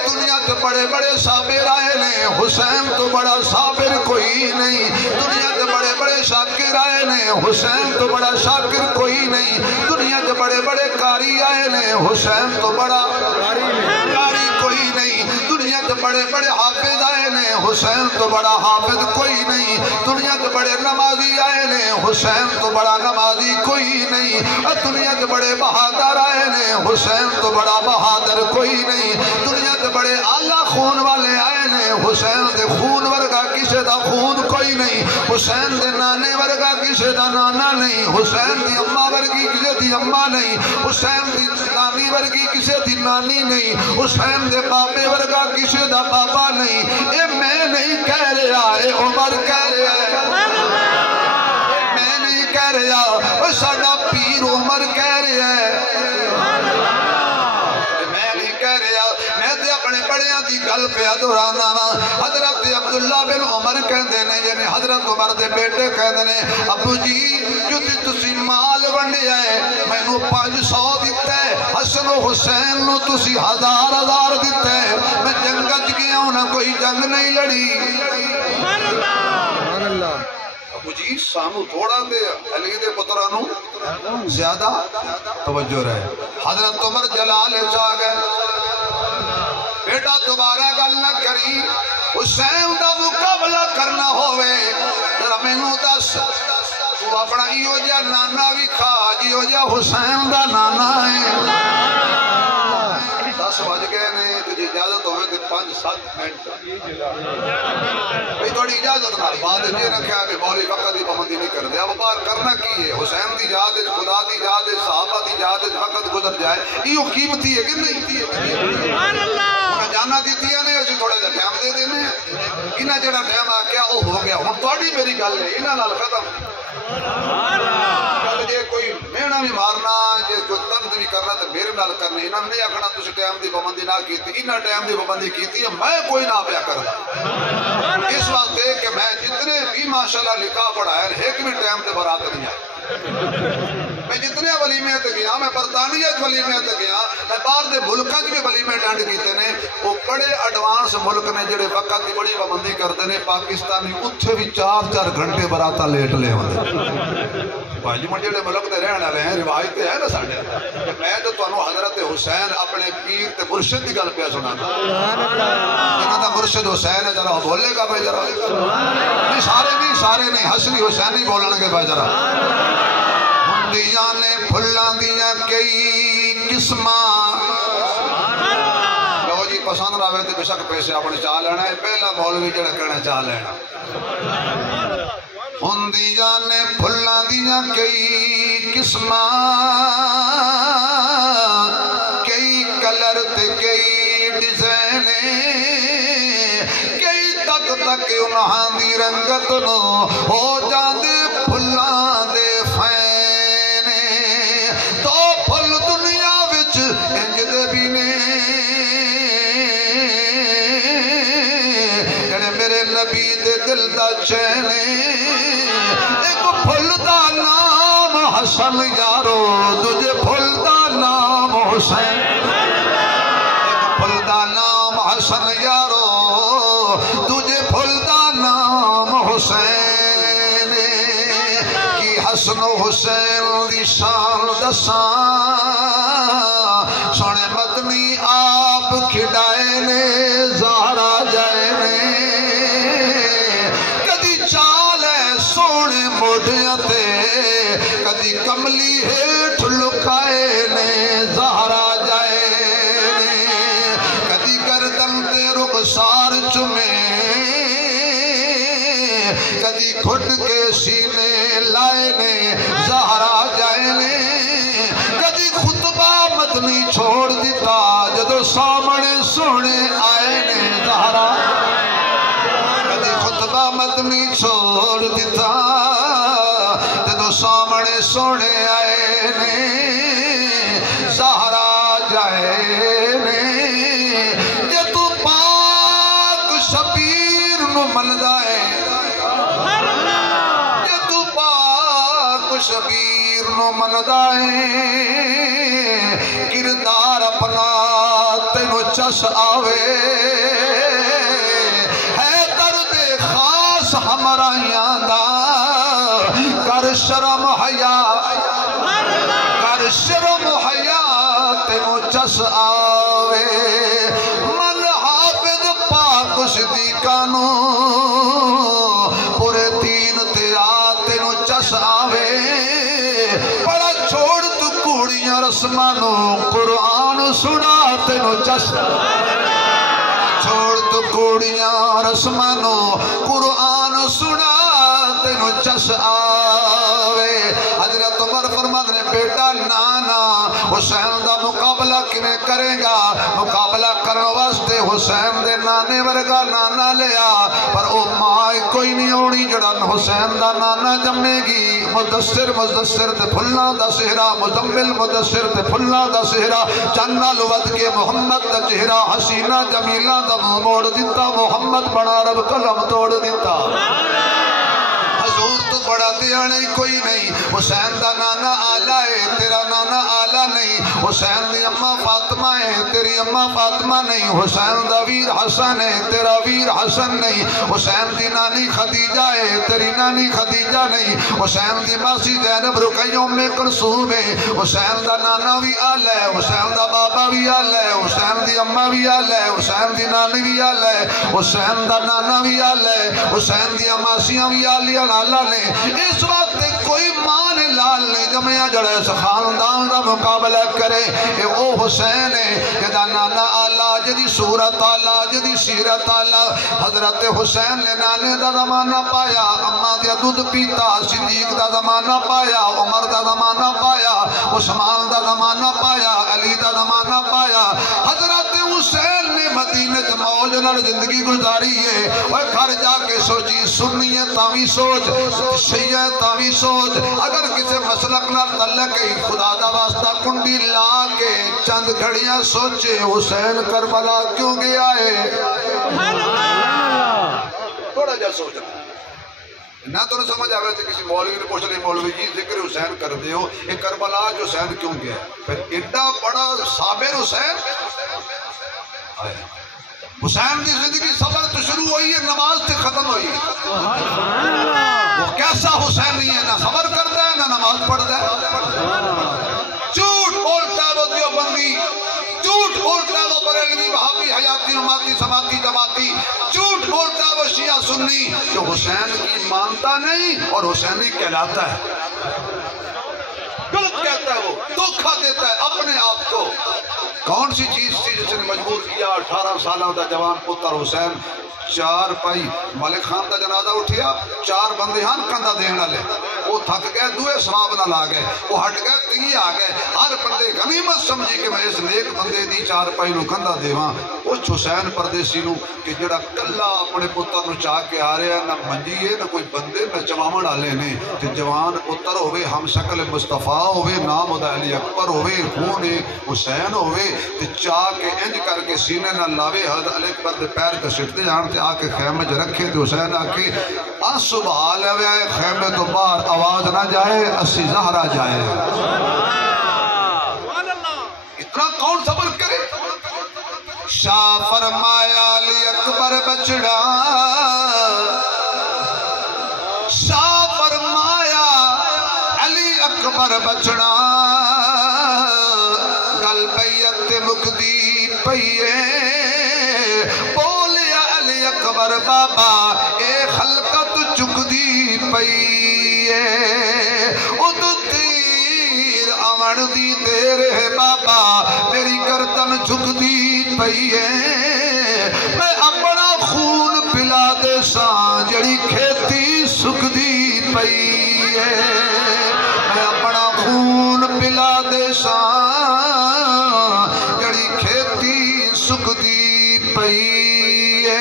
دنیا تے بڑے بڑے صابر آئے نے، حسین تو بڑا صابر کوئی نہیں، دنیا تے بڑے بڑے شاکر آئے نے، حسین تو بڑا شاکر کوئی نہیں، دنیا تے بڑے بڑے قاری آئے نے، حسین تو بڑا قاری کوئی نہیں، دنیا تے بڑے بڑے حافظ آئے نے، حسین تو بڑا حافظ کوئی نہیں، دنیا تے بڑے نمازی آئے نے، حسین تو بڑا نمازی کوئی نہیں، دنیا تے بڑے بہادر آئے نے، حسین تو بڑا بہادر کوئی نہیں، دنیا تے بڑے اعلیٰ خون والے آئے نے، حسین دے خون ورگا کسے دا خون کوئی نہیں، حسین دے نانے ورگا کسے دا نانا نہیں، حسین دی اممہ ورگی کسے دی اممہ نہیں، حسین دی نانی ورگی کسے دی نانی نہیں، حسین دے بابے ورگا کسے دا بابا نہیں، اے میں نہیں کہہ رہا اے عمر کہہ رہا ہے، میں نہیں کہہ رہا اے ساڑا پیر عمر کہہ رہا ہے، دی گل پہ دہرانا وا، حضرت عبداللہ بن عمر کہندے نے، یعنی حضرت عمر دے بیٹے کہندے نے، ابو جی جو تسی مال ونڈیا ہے مینوں 500 دیتا ہے، حسن و حسین نو تسی 1000 دیتا ہے، میں جنگت گیا ہوں نہ کوئی جنگ نہیں لڑی، سبحان اللہ، ابو جی سانو تھوڑا دے علی دے پترانو زیادہ توجہ رہے، حضرت عمر جلال چاہ گئے، بیٹا دوبارہ گل نہ کری، حسین دا مقابلہ کرنا ہوئے، ذرا مینوں دس تو اپنا ایو جا نانا بھی کھا جیو جا حسین دا نانا ہے، 10 بج گئے نے تجھے اجازت ہوئے کہ 5-7 منٹ بھئی تھوڑی اجازت نہ بعد یہ رکھا کہ مولی وقت دی پابندی نہیں کر دیا، وہ بار کرنا کی ہے، حسین دی جہاد خدا دی جہاد صحابہ دی جہاد وقت گزر جائے، یہ قیمتی ہے کہ نہیں؟ سبحان اللہ، جانا دیتی ہے نے اسی تھوڑے جا ٹائم دے دینے، انہاں جڑا ٹائم آ گیا وہ ہو گیا، ہن تھوڑی میری گل ہے انہاں نال ختم، گل جے کوئی مینا بھی مارنا جے کوئی طرز بھی کرنا تو میرے نال کرنا، انہاں نے آکھنا تسی ٹائم دی پابندی نہ کیتی، انہاں ٹائم دی پابندی کیتی ہے، میں کوئی نہ پیا کردا، اس واسطے کہ میں جتنے بھی ماشاءاللہ لکھا پڑھا ہے ایک بھی ٹائم تے برات نہیں آئی، میں جتنے ولیمے تے گیا، میں برطانیہ ولیمے تے گیا، میں باہر دے ملکاں بھی ولیمے اٹینڈ کیتے نے، وہ بڑے ایڈوانس ملک نے جڑے وقت دی بڑی پابندی کرتے نے، پاکستانی اتھے بھی 4-4 گھنٹے براتا لیٹ لے ہوندے، بھائی من جڑے ملک دے رہن والے ہیں روایت ہے نا ساڈے میں تو تانوں حضرت حسین اپنے پیر تے مرشد دی گل پیا سنانا جنہاں دا مرشد حسین ہے ذرا بولے گا بھائی ذرا نہیں سارے نہیں حسنی حسینی بولن گے بھائی ذرا ہندیاں نے پھلاں دیاں کئی قسماں لو جی پسند رہے تو بے شک پیسے اپنے چاہ لینا ہے پہلا مولوی جڑا کہنا چاہ لینا ہندیاں نے پھلاں دیاں کئی قسماں کئی کلر تے کئی ڈیزائن کئی تک انہاں دی رنگت نو ہو جاندے پھلاں دے فین تو پھل دنیا وچ انج دے بھی نے جڑے میرے نبی دے دل دا چین ایک پھل دا نام حسن یارو تجھے پھل دا نام حسین ایک پھل دا نام حسن یارو تجھے پھل دا نام حسین کی حسن و حسین دی شان دساں سونے مدنی آپ کھڑائے نے زہرا جائے نے کدی چال ہے سونے موڑیاں تے کدی کملی ہیٹھ لکائے نے زہرا جائے نے کدی گردن تے رخسار چمے کدی کھٹ کے سینے لائے نے زہرا جائے نے کدی خطبہ مدنی چھوڑ دیتا جدو سامنے سونے آئے نے زہرا کدی خطبہ مدنی چھوڑ دیتا جدو سامنے سونے آئے نے زہرا جائے نے جے تو پاک شبیر نو ملدا ہے جے تو پاک شبیر نو ملدا ہے کردار اپنا تینو چس آوے ہے درد خاص ہمرائیاں دا کر شرم حیا کر شرم حیا تینو چس آوے من حافظ پاک صدیقاں نو پورے دین تے آ تینو چس آوے بڑا چھوڑ تو کوڑیاں رسمانو قرآن سنا تینو چس چھوڑ تو کوڑیاں رسمانو قرآن سنا تینو چس آوے حضرت عمر فرماتے نے بیٹا نانا حسین دا مقابلہ کنے کرے گا مقابلہ کرنے واسطے حسین دے نانے ورگا نانا لیا پر او ماں کوئی نہیں ہونی جڑا حسین دا نانا جمے گی مدثر تے پھلنا دا سہرا مزمل مدثر تے پھلنا دا سہرا چنہ لوت کے محمد دا چہرہ حسینہ جمیلہ دا موڑ دیتا محمد بڑا رب قلم توڑ دیتا حضور تو بڑا دیانے کوئی نہیں حسین دا نانا آلہ ہے تیرا نانا آلہ نہیں حسین دی اممہ فاطمہ ہے تیری اممہ فاطمہ نہیں حسین دا ویر حسن ہے تیرا ویر حسن نہیں حسین دی نانی خدیجہ ہے تیری نانی خدیجہ نہیں حسین دی ماسی زینب رقیہ میں کلثوم ہے حسین دا نانا بھی آلہ ہے حسین دا بابا بھی آلہ ہے حسین دی اممہ بھی آلہ ہے حسین دی نانی بھی آلہ ہے حسین دا نانا بھی آلہ ہے حسین دی اماسیاں بھی آلیاں اللہ نے اس وقت کوئی ماں نے لال نے جمعیہ جڑے اس خاندان دا مقابلہ کرے اے او حسین ہے جدا نانا آلہ جدی صورت آلہ جدی سیرت آلہ حضرت حسین نے نانے دا زمانہ پایا اماں دیا دودھ پیتا صدیق دا زمانہ پایا عمر دا زمانہ پایا عثمان دا زمانہ پایا علی دا زمانہ پایا حضرت حسین نے مدینہ موج نال زندگی گزاری ہے اور گھر جا کے سوچی سنی ہے تاوی سوچ شیعہ تاوی سوچ اگر کسی مسلک نہ تعلق ہے خدا دا واسطہ کنڈی لا کے چند گھڑیاں سوچے حسین کربلا کیوں گیا ہے تھوڑا جا سوچ نہ تو نے سمجھ آگے تھے کسی مولوی نے پوچھ رہے مولوی جی ذکر حسین کر دے ہو یہ کربلا جو حسین کیوں گیا ہے پھر اتنا بڑا صابر حسین حسین کی زندگی صبر تو شروع ہوئی ہے نماز سے ختم ہوئی ہے وہ کیسا حسین نہیں ہے نہ صبر کرتا ہے نہ نماز پڑھتا ہے؟ جھوٹ بولتا ہے وہ دیوبندی، جھوٹ بولتا ہے وہ بریلوی وہابی حیاتی اماتی سماعتی جماعتی، جھوٹ بولتا ہے وہ شیعہ سنی جو حسین کی مانتا نہیں اور حسینی کہلاتا ہے، غلط کہتا ہے، وہ دھوکہ دیتا ہے اپنے آپ کو۔ کون سی چیز تھی جس نے مجبور کیا 18 سالہ دا جوان پتر حسین چار پائی ملک خان دا جنازہ اٹھیا، چار بندے ہاں کندہ دین والے، وہ تھک گئے دوئے سواب نہ لا گئے، وہ ہٹ گئے تیگی آ گئے، ہر بندے غنیمت سمجھی کہ میں اس نیک بندے دی چار پائی نو کندہ دیواں۔ اس حسین پردیسی نو کہ جڑا کلا اپنے پتر نو چاہ کے آ رہے ہیں، نہ منجیے نہ کوئی بندے نہ چوامن والے نے، تے جوان پتر ہوئے ہم شکل مصطفیٰ ہوئے نام ادا علی اکبر ہوئے خون حسین ہوئے، تے چاہ کے انج کر کے سینے نہ لاوے حضرت علی اکبر دے پیر کے سٹتے جان تے آ کے خیمے جو رکھے تے حسین آ کے سبحان اللہ خیمے تو باہر آواز نہ جائے اسی زہرا جائے۔ اتنا کون صبر کرے؟ شاہ فرمایا علی اکبر بچڑا، شاہ فرمایا علی اکبر بچڑا، گل بیعت مکدی پئیے، بولیا علی اکبر بابا اے خلقت چکدی پئیے، ادو تیر آمن دی دیر ہے بابا میری گردن جھکدی پئیے، میں اپنا خون پلا دے ساں جڑی کھیتی سکدی پئیے، میں اپنا خون پلا دے ساں جڑی کھیتی سکدی پئیے،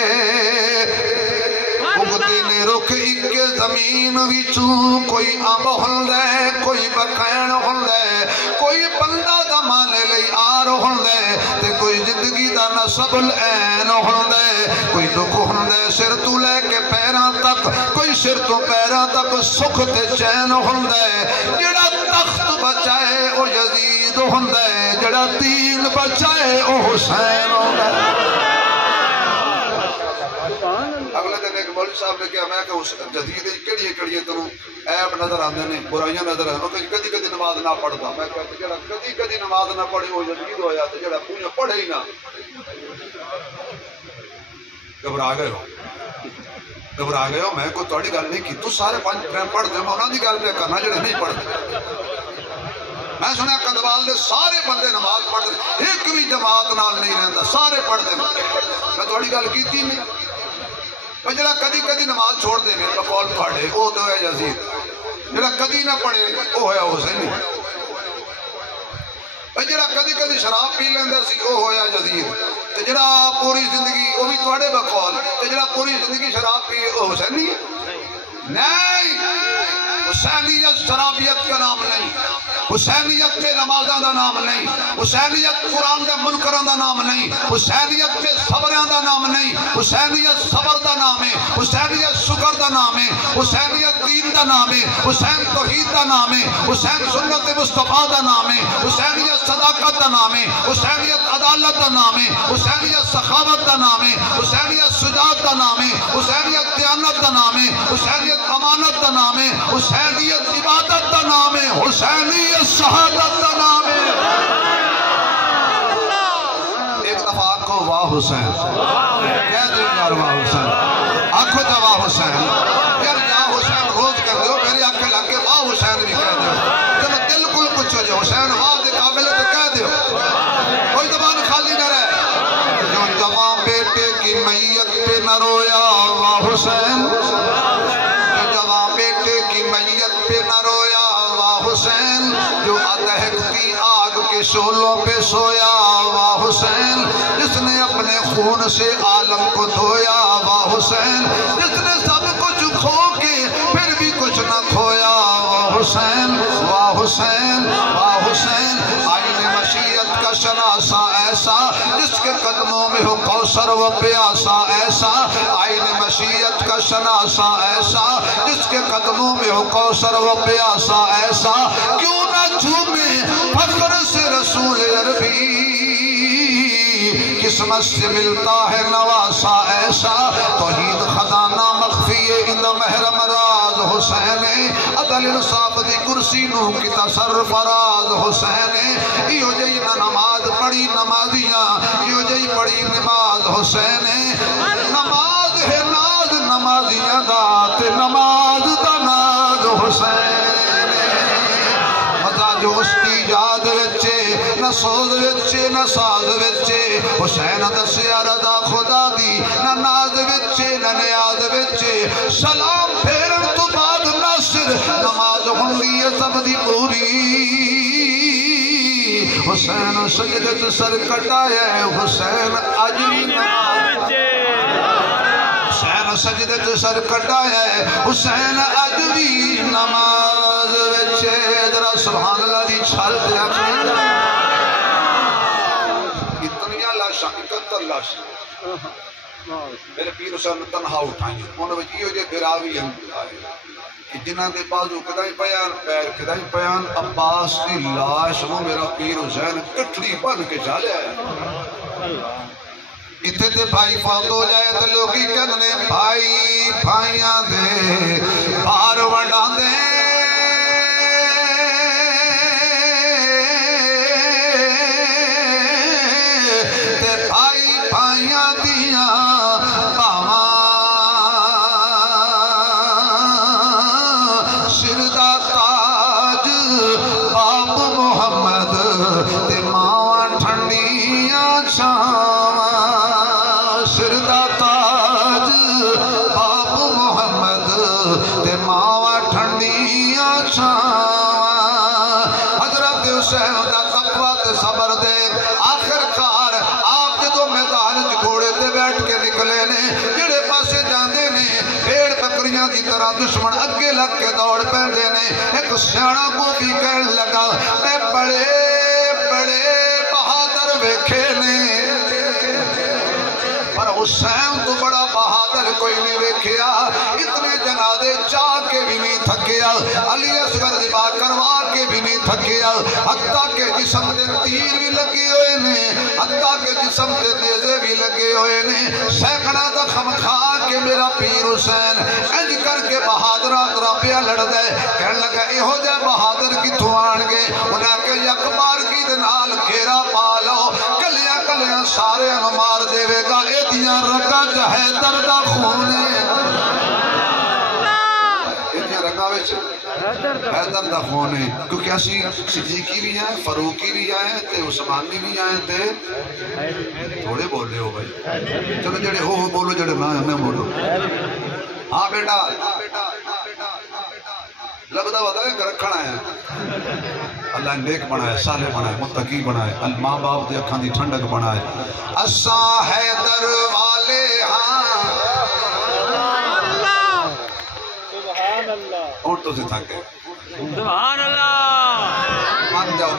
اگدے نے رکھ ایک زمین وچوں کوئی آب ہندے کوئی بکین ہندے، کوئی بندہ دا مانے لئی آر ہندے تے کوئی زندگی دا نصب العین ہندے، کوئی دکھ ہندے سر تو لے کے پیران تک، کوئی سر تو پیران تک سکھ تے چین ہندے، جڑا تخت بچائے او یزید ہندے، جڑا دین بچائے او حسین ہندے۔ اگلے دن ایک مولوی صاحب نے کہا میں کہ جدید کڑیے کڑیے تنوں عیب نظر آندے نے برائیاں نظر آندے نے، کدی کدی نماز نہ پڑھتا، میں کہتا جڑا کدی کدی نماز نہ پڑھی وہ جدید ہویا تو جڑا پونے پڑھے ہی نہ گھبرا گئے ہو، میں کوئی توڑی گل نہیں کی، تو سارے پانچ پریم پڑھ دے، میں انہوں دی گل پہ کرنا جڑے نہیں پڑھ دے۔ میں سنیا کندوال دے سارے بندے نماز پڑھ دے، ایک بھی جماعت نال نہیں رہندا، سارے پڑھ دے، میں توڑی گل کیتی نہیں۔ میں جڑا کدی کدی نماز چھوڑ دے گئے بقول پڑھے وہ تو ہے یزید، جڑا کدی نہ پڑھے وہ ہے حسینی، جڑا کدی کدی شراب پی لیندہ سی وہ ہویا یزید، تے جڑا پوری زندگی وہ بھی تواڈے بقول، تے جڑا پوری زندگی شراب پیے وہ حسینی ہے؟ نہیں، حسینیت شرابیت کا نام نہیں، حسینیت کے نمازاں دا نام نہیں، حسینیت قرآن دے منکراں دا نام نہیں، حسینیت کے صبراں دا نام نہیں، حسینیت صبر دا نام ہے، حسینیت شکر دا نام ہے، حسینیت دین دا نام ہے، حسین توحید دا نام ہے، حسین سنت مصطفیٰ دا نام ہے، حسینیت صداقت دا نام ہے، حسینیت عدالت دا نام ہے، حسینیت سخاوت دا نام ہے، حسینیت شجاعت دا نام ہے، حسینیت دیانت دا نام ہے، حسینیت امانت دا نام ہے، حسینیت عبادت دا نام ہے، حسینیت شہادت دا نام ہے۔ ایک دفعہ آنکھو واہ حسین، کہہ دو یار واہ حسین، آنکھو جا واہ حسین، یار یا حسین روز کہہ دو، میری آنکھیں لگ کے واہ حسین بھی کہہ دو، جب دل کل کچھ ہو جائے حسین واہ دے قابل ہے تو کہہ دو، کوئی زبان خالی نہ رہے۔ جو جوان بیٹے کی میت پہ نہ رویا واہ حسین، جو جوان بیٹے کی میت پہ نہ رویا واہ حسین، جو دہکتی آگ کے شعلوں پہ سویا واہ حسین، جس نے اپنے خون سے عالم کو دھویا واہ حسین، جس نے سب کچھ کھو کے پھر بھی کچھ نہ کھویا واہ حسین، واہ حسین، واہ حسین، آئین مشیت کا شناسا ایسا جس کے قدموں میں ہو کوثر و پیاسا ایسا، آئین مشیت کا شناسا ایسا جس کے قدموں میں ہو کوثر و پیاسا ایسا، کیوں نہ جھومے فخر سے رسول عربی، قسمت سے ملتا ہے نواسا ایسا، توحید خزانہ مخفی اندہ محرم راز حسین عدل انصاف دی کرسی نو کتا سرفراز حسین ایو جئی نماز پڑھی نمازیاں ایو جئی پڑھی نماز حسین نماز ہے ناز نمازیاں دات نماز دا ناز حسین جوستی یاد وچے نہ سوز وچے نہ ساز وچے حسین دسیا رضا خدا دی نہ ناز وچے نہ نیاز وچے سلام پھیرن تو بعد ناصر نماز ہوندی ہے سب دی پوری حسین سجدت سر کٹایا ہے حسین اجری نماز حسین سجدت سر کٹایا ہے حسین اجری نماز وچے ذرا سبحان اللہ دی چھال دیا اتنیاں لاشاں 71 لاشاں میرے پیر حسین تنہا اٹھائیں انہوں نے یہ جو گراوی ہیں کہ جنہاں دے بازو کدائی پیان پیر کدائی پیان عباس کی لاش وہ میرا پیر حسین کٹھلی بن کے چالے آئے اتھے تے بھائی فوت ہو جائے تو لوگی کہنے بھائی بھائیاں دے بار وڈان دے دشمن اگے لگ کے دوڑ پہنے نے ایک سیانا کو بھی کہنے لگا میں بڑے بڑے بہادر ویکھے نے پر حسین تو بڑا بہادر کوئی نہیں ویکھیا اتنے جنازے چاہ کے بھی نہیں تھکیا علی اصغر دبا کروا کے بھی نہیں تھکیا حتیٰ کہ جسم دے تیر بھی لگے ہوئے نے حتیٰ کہ جسم دے نیزے بھی لگے ہوئے نے سینکڑا زخم کھا کے میرا پیر حسین انج کر کے بہادرات رابیہ لڑ دے کہنے لگا اے ہو جائے بہادر کی تھوان گے انہیں کہ یک بار کی دنال گھیرا پالو کلیاں کلیاں سارے مار دے گا اے دیاں رکا جہے دردہ خونے اے دیاں رکا ویچ حیدر دا خون ہے کیونکہ اسی صدیقی بھی آئے فاروقی بھی آئے تے عثمانی بھی آئے تے تھوڑے بول رہے ہو بھائی چلو جڑے ہو بولو جڑے نہ بولو ہاں بیٹا لبدہ ودا ہے رکھنا ہے اللہ نیک بنائے صالح بنائے متقی بنائے ماں باپ دے اکھاں دی ٹھنڈک بنائے اساں حیدر والے ہاں اور تو سے تھاکے سبحان اللہ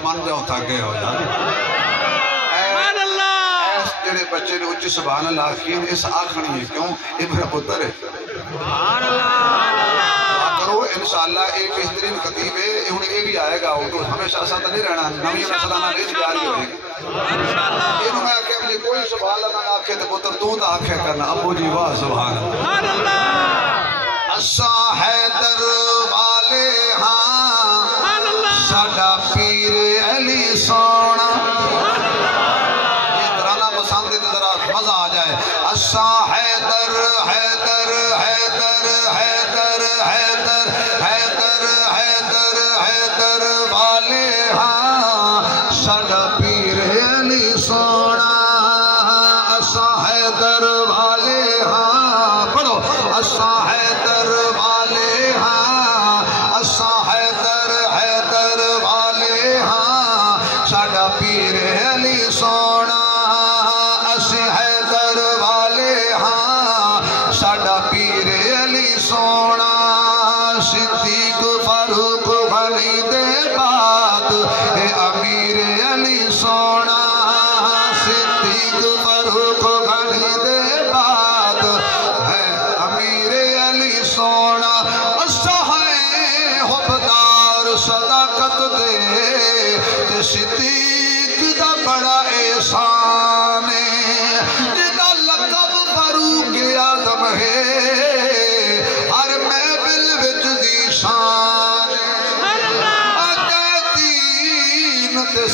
من جاؤ تھاکے ہو جائے سبحان اللہ ایس جڑے بچے نے اچھی سبحان اللہ آخین اس آخری ہے کیوں یہ میرا پتر ہے سبحان اللہ کرو انشاءاللہ ایک بہترین خطیب ہے انہیں یہ بھی آئے گا وہ تو ہمیشہ ساتھ نہیں رہنا نمی مسئلہ نہیں جاری ہوئے گا انہوں نے آکھے مجھے کوئی سبحان اللہ آکھے تو پتر تو دا آکھے کرنا ابو جی واہ سبحان اللہ اساں حیدر والے ہاں ساڈا پیر علی سونا یہ ترانہ پسند ہے تو ذرا مزہ آ جائے اساں حیدر حیدر حیدر حیدر حیدر حیدر حیدر حیدر والے ہاں ساڈا پیر علی سونا اساں حیدر والے ہاں پڑھو اساں حیدر والے ہاں اساں حیدر حیدر والے ہاں ساڈا پیر علی سونا اسی حیدر والے ہاں ساڈا پیر علی سونا صدیق فاروق غنی دے بعد اے امیر علی سونا صدیق فاروق غنی دے بعد ہے امیر علی سونا اسہائے حبدار صداقت دے تے صدیق دا بڑا احسان ہے جدا لقب فاروق آدم ہے ہر محفل وچ دی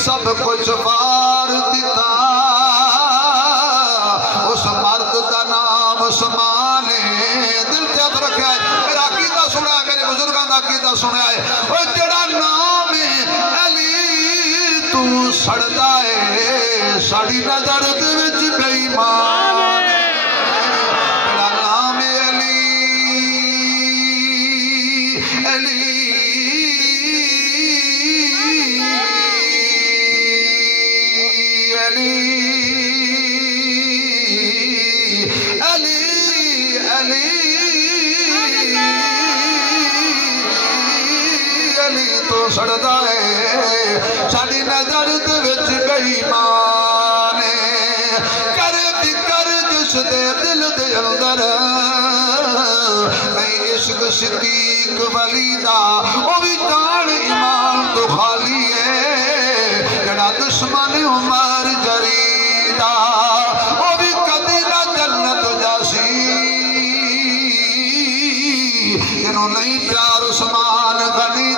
سب کچھ وار دیتا اس مرد دا نام عثمان دل تے ہاتھ رکھا ہے میرا عقیدہ سنا ہے میرے بزرگاں دا عقیدہ سنا ہے او جڑا نام علی تو سڑدا ہے ساڈی نظر دے وچ بے ایمان جڑا نام علی علی سڑدا ہے ساڈی نظر دے وچ بے ایمان کر فکر جس دے دل دے اندر نہیں عشق صدیق ولی دا او وی جان ایمان تو خالی ہے جڑا دشمن عمر جری دا او وی کدی نہ جنت جاسی انہوں نہیں پیار عثمان غنی